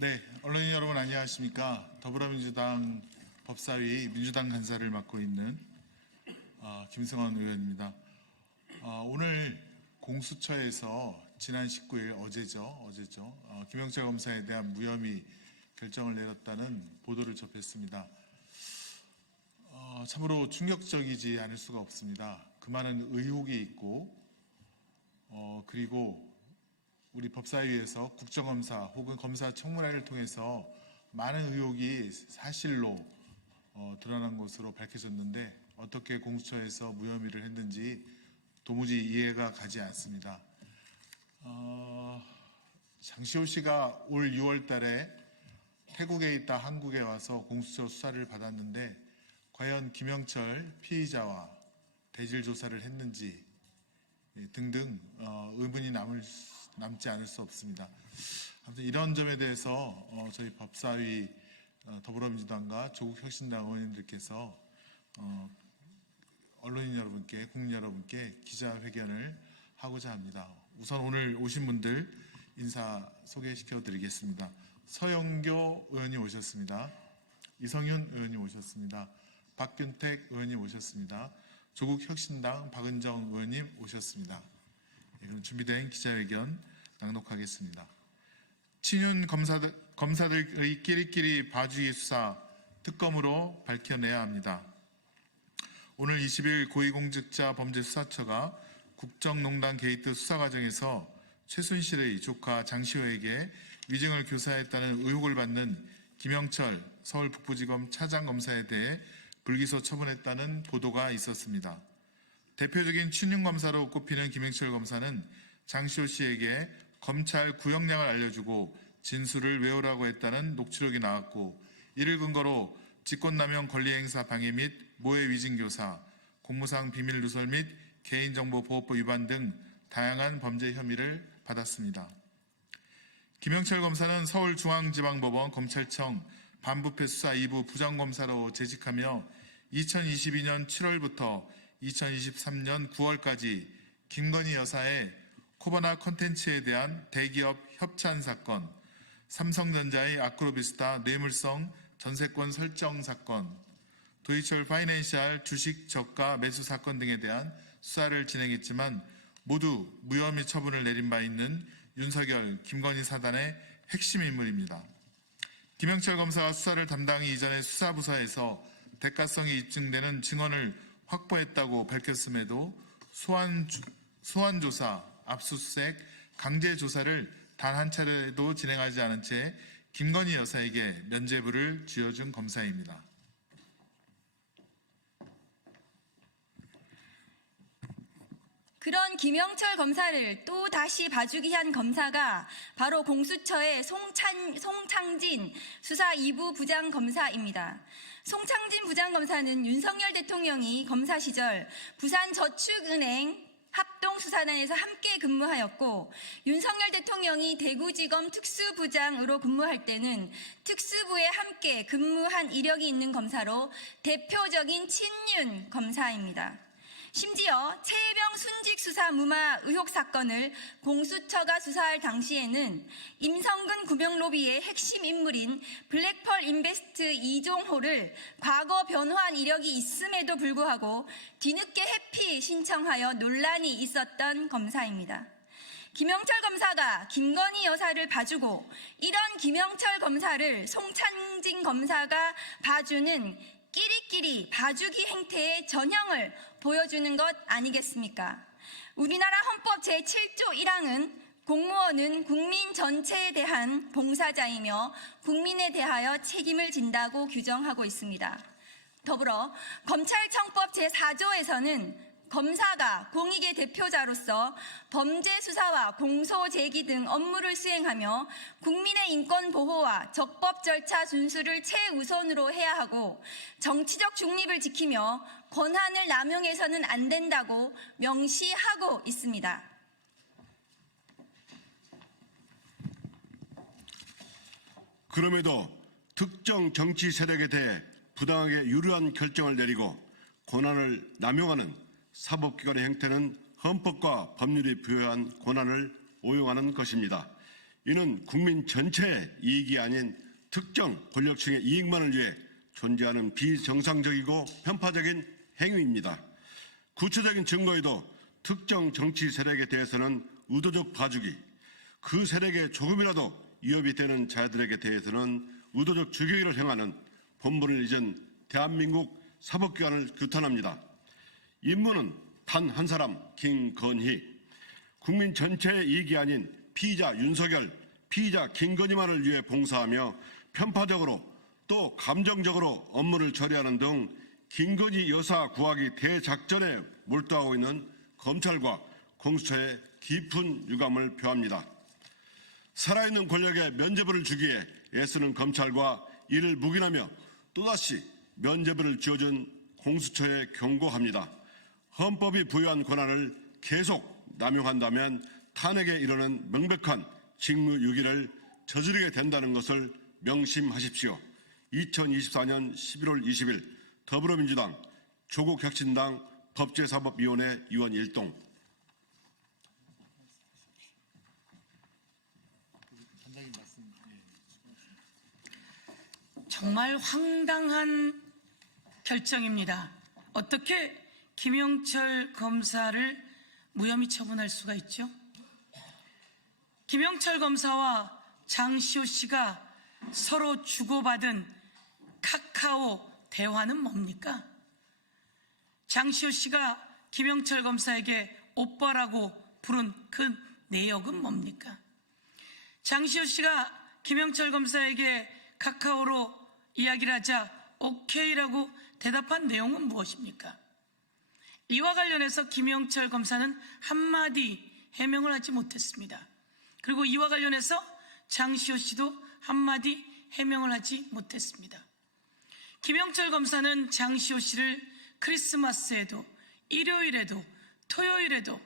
네, 언론인 여러분 안녕하십니까? 더불어민주당 법사위 민주당 간사를 맡고 있는 김승원 의원입니다. 오늘 공수처에서 지난 19일 어제죠. 김영철 검사에 대한 무혐의 결정을 내렸다는 보도를 접했습니다. 참으로 충격적이지 않을 수가 없습니다. 그 많은 의혹이 있고 그리고 우리 법사위에서 국정검사 혹은 검사청문회를 통해서 많은 의혹이 사실로 드러난 것으로 밝혀졌는데 어떻게 공수처에서 무혐의를 했는지 도무지 이해가 가지 않습니다. 장시호 씨가 올 6월 달에 태국에 있다 한국에 와서 공수처 수사를 받았는데 과연 김영철 피의자와 대질 조사를 했는지 등등 의문이 남지 않을 수 없습니다. 아무튼 이런 점에 대해서 저희 법사위 더불어민주당과 조국혁신당 의원님들께서 언론인 여러분께, 국민 여러분께 기자회견을 하고자 합니다. 우선 오늘 오신 분들 인사 소개시켜 드리겠습니다. 서영교 의원님 오셨습니다. 이성윤 의원님 오셨습니다. 박균택 의원님 오셨습니다. 조국혁신당 박은정 의원님 오셨습니다. 그럼 준비된 기자회견 낭독하겠습니다. 친윤 검사들의 끼리끼리 봐주기 수사 특검으로 밝혀내야 합니다. 오늘 20일 고위공직자범죄수사처가 국정농단 게이트 수사 과정에서 최순실의 조카 장시호에게 위증을 교사했다는 의혹을 받는 김영철 서울북부지검 차장검사에 대해 불기소 처분했다는 보도가 있었습니다. 대표적인 친윤검사로 꼽히는 김영철 검사는 장시호 씨에게 검찰 구형량을 알려주고 진술을 외우라고 했다는 녹취록이 나왔고 이를 근거로 직권남용 권리행사 방해 및 모해 위증교사, 공무상 비밀 누설 및 개인정보보호법 위반 등 다양한 범죄 혐의를 받았습니다. 김영철 검사는 서울중앙지방법원 검찰청 반부패 수사 2부 부장검사로 재직하며 2022년 7월부터 2023년 9월까지 김건희 여사의 코바나 컨텐츠에 대한 대기업 협찬 사건, 삼성전자의 아크로비스타 뇌물성 전세권 설정 사건, 도이철 파이낸셜 주식 저가 매수 사건 등에 대한 수사를 진행했지만 모두 무혐의 처분을 내린 바 있는 윤석열, 김건희 사단의 핵심 인물입니다. 김영철 검사가 수사를 담당하기 이전에 수사부서에서 대가성이 입증되는 증언을 확보했다고 밝혔음에도 소환조사, 압수수색, 강제조사를 단 한 차례도 진행하지 않은 채 김건희 여사에게 면죄부를 쥐어준 검사입니다. 그런 김영철 검사를 또 다시 봐주기 한 검사가 바로 공수처의 송창진 수사 2부 부장검사입니다. 송창진 부장검사는 윤석열 대통령이 검사 시절 부산저축은행 합동수사단에서 함께 근무하였고 윤석열 대통령이 대구지검 특수부장으로 근무할 때는 특수부에 함께 근무한 이력이 있는 검사로 대표적인 친윤 검사입니다. 심지어 최혜병 순직 수사 무마 의혹 사건을 공수처가 수사할 당시에는 임성근 구명로비의 핵심 인물인 블랙펄 인베스트 이종호를 과거 변호한 이력이 있음에도 불구하고 뒤늦게 회피 신청하여 논란이 있었던 검사입니다. 김영철 검사가 김건희 여사를 봐주고 이런 김영철 검사를 송창진 검사가 봐주는 끼리끼리 봐주기 행태의 전형을 보여주는 것 아니겠습니까? 우리나라 헌법 제7조 1항은 공무원은 국민 전체에 대한 봉사자이며 국민에 대하여 책임을 진다고 규정하고 있습니다. 더불어 검찰청법 제4조에서는 검사가 공익의 대표자로서 범죄 수사와 공소 제기 등 업무를 수행하며 국민의 인권 보호와 적법 절차 준수를 최우선으로 해야 하고 정치적 중립을 지키며 권한을 남용해서는 안 된다고 명시하고 있습니다. 그럼에도 특정 정치 세력에 대해 부당하게 유리한 결정을 내리고 권한을 남용하는 사법기관의 행태는 헌법과 법률이 부여한 권한을 오용하는 것입니다. 이는 국민 전체의 이익이 아닌 특정 권력층의 이익만을 위해 존재하는 비정상적이고 편파적인 행위입니다. 구체적인 증거에도 특정 정치 세력에 대해서는 의도적 봐주기, 그 세력에 조금이라도 위협이 되는 자들에게 대해서는 의도적 죽이기를 행하는 본분을 잊은 대한민국 사법기관을 규탄합니다. 임무는 단 한 사람, 김건희. 국민 전체의 이익이 아닌 피의자 윤석열, 피의자 김건희만을 위해 봉사하며 편파적으로 또 감정적으로 업무를 처리하는 등 김건희 여사 구하기 대작전에 몰두하고 있는 검찰과 공수처의 깊은 유감을 표합니다. 살아있는 권력에 면죄부를 주기에 애쓰는 검찰과 이를 묵인하며 또다시 면죄부를 지어준 공수처에 경고합니다. 헌법이 부여한 권한을 계속 남용한다면 탄핵에 이르는 명백한 직무유기를 저지르게 된다는 것을 명심하십시오. 2024년 11월 20일 더불어민주당, 조국혁신당 법제사법위원회 위원 1동. 정말 황당한 결정입니다. 어떻게 김영철 검사를 무혐의 처분할 수가 있죠? 김영철 검사와 장시호 씨가 서로 주고받은 카카오 대화는 뭡니까? 장시호 씨가 김영철 검사에게 오빠라고 부른 그 내역은 뭡니까? 장시호 씨가 김영철 검사에게 카카오로 이야기를 하자 오케이라고 대답한 내용은 무엇입니까? 이와 관련해서 김영철 검사는 한마디 해명을 하지 못했습니다. 그리고 이와 관련해서 장시호 씨도 한마디 해명을 하지 못했습니다. 김영철 검사는 장시호 씨를 크리스마스에도 일요일에도 토요일에도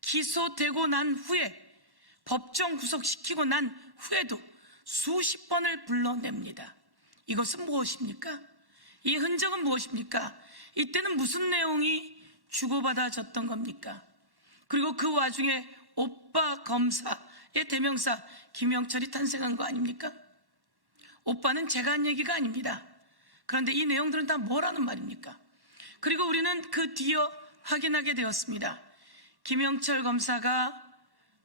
기소되고 난 후에 법정 구속시키고 난 후에도 수십 번을 불러냅니다. 이것은 무엇입니까? 이 흔적은 무엇입니까? 이때는 무슨 내용이 주고받아졌던 겁니까? 그리고 그 와중에 오빠 검사의 대명사 김영철이 탄생한 거 아닙니까? 오빠는 제가 한 얘기가 아닙니다. 그런데 이 내용들은 다 뭐라는 말입니까? 그리고 우리는 그 뒤어 확인하게 되었습니다. 김영철 검사가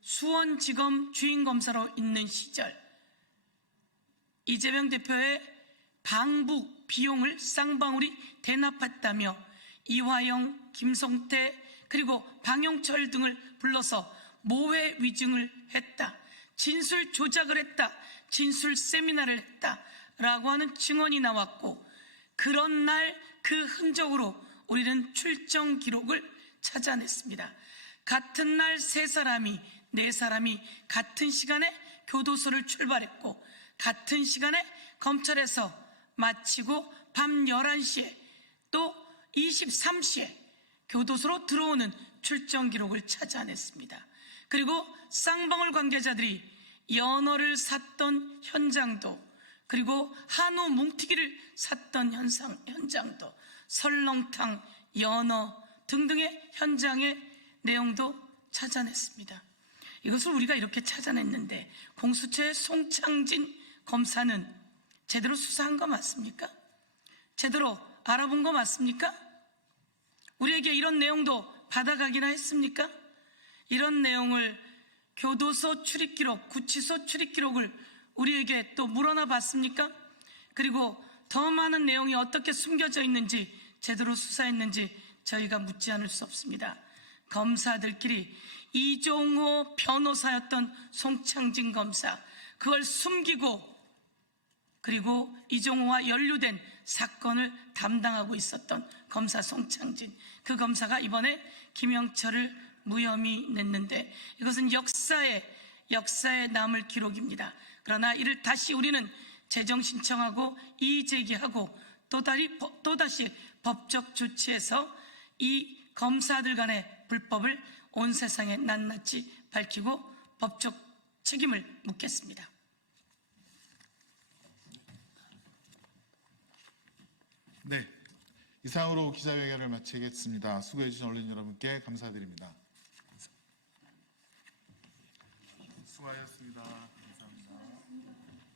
수원지검 주임검사로 있는 시절 이재명 대표의 방북 비용을 쌍방울이 대납했다며 이화영, 김성태 그리고 방용철 등을 불러서 모해 위증을 했다, 진술 조작을 했다, 진술 세미나를 했다라고 하는 증언이 나왔고, 그런 날 그 흔적으로 우리는 출정 기록을 찾아냈습니다. 같은 날 세 사람이, 네 사람이 같은 시간에 교도소를 출발했고 같은 시간에 검찰에서 마치고 밤 11시에 또 23시에 교도소로 들어오는 출정 기록을 찾아냈습니다. 그리고 쌍방울 관계자들이 연어를 샀던 현장도, 그리고 한우 뭉티기를 샀던 현장도, 설렁탕, 연어 등등의 현장의 내용도 찾아냈습니다. 이것을 우리가 이렇게 찾아냈는데 공수처의 송창진 검사는 제대로 수사한 거 맞습니까? 제대로 알아본 거 맞습니까? 우리에게 이런 내용도 받아가기나 했습니까? 이런 내용을 교도소 출입기록, 구치소 출입기록을 우리에게 또 물어나 봤습니까? 그리고 더 많은 내용이 어떻게 숨겨져 있는지, 제대로 수사했는지 저희가 묻지 않을 수 없습니다. 검사들끼리 이종호 변호사였던 송창진 검사, 그걸 숨기고 그리고 이종호와 연루된 사건을 담당하고 있었던 검사 송창진, 그 검사가 이번에 김영철을 무혐의 냈는데 이것은 역사에 남을 기록입니다. 그러나 이를 다시 우리는 재정 신청하고 이의 제기하고 또다시 법적 조치해서 이 검사들 간의 불법을 온 세상에 낱낱이 밝히고 법적 책임을 묻겠습니다. 네, 이상으로 기자회견을 마치겠습니다. 수고해 주신 언론 여러분께 감사드립니다. 수고하셨습니다. 감사합니다.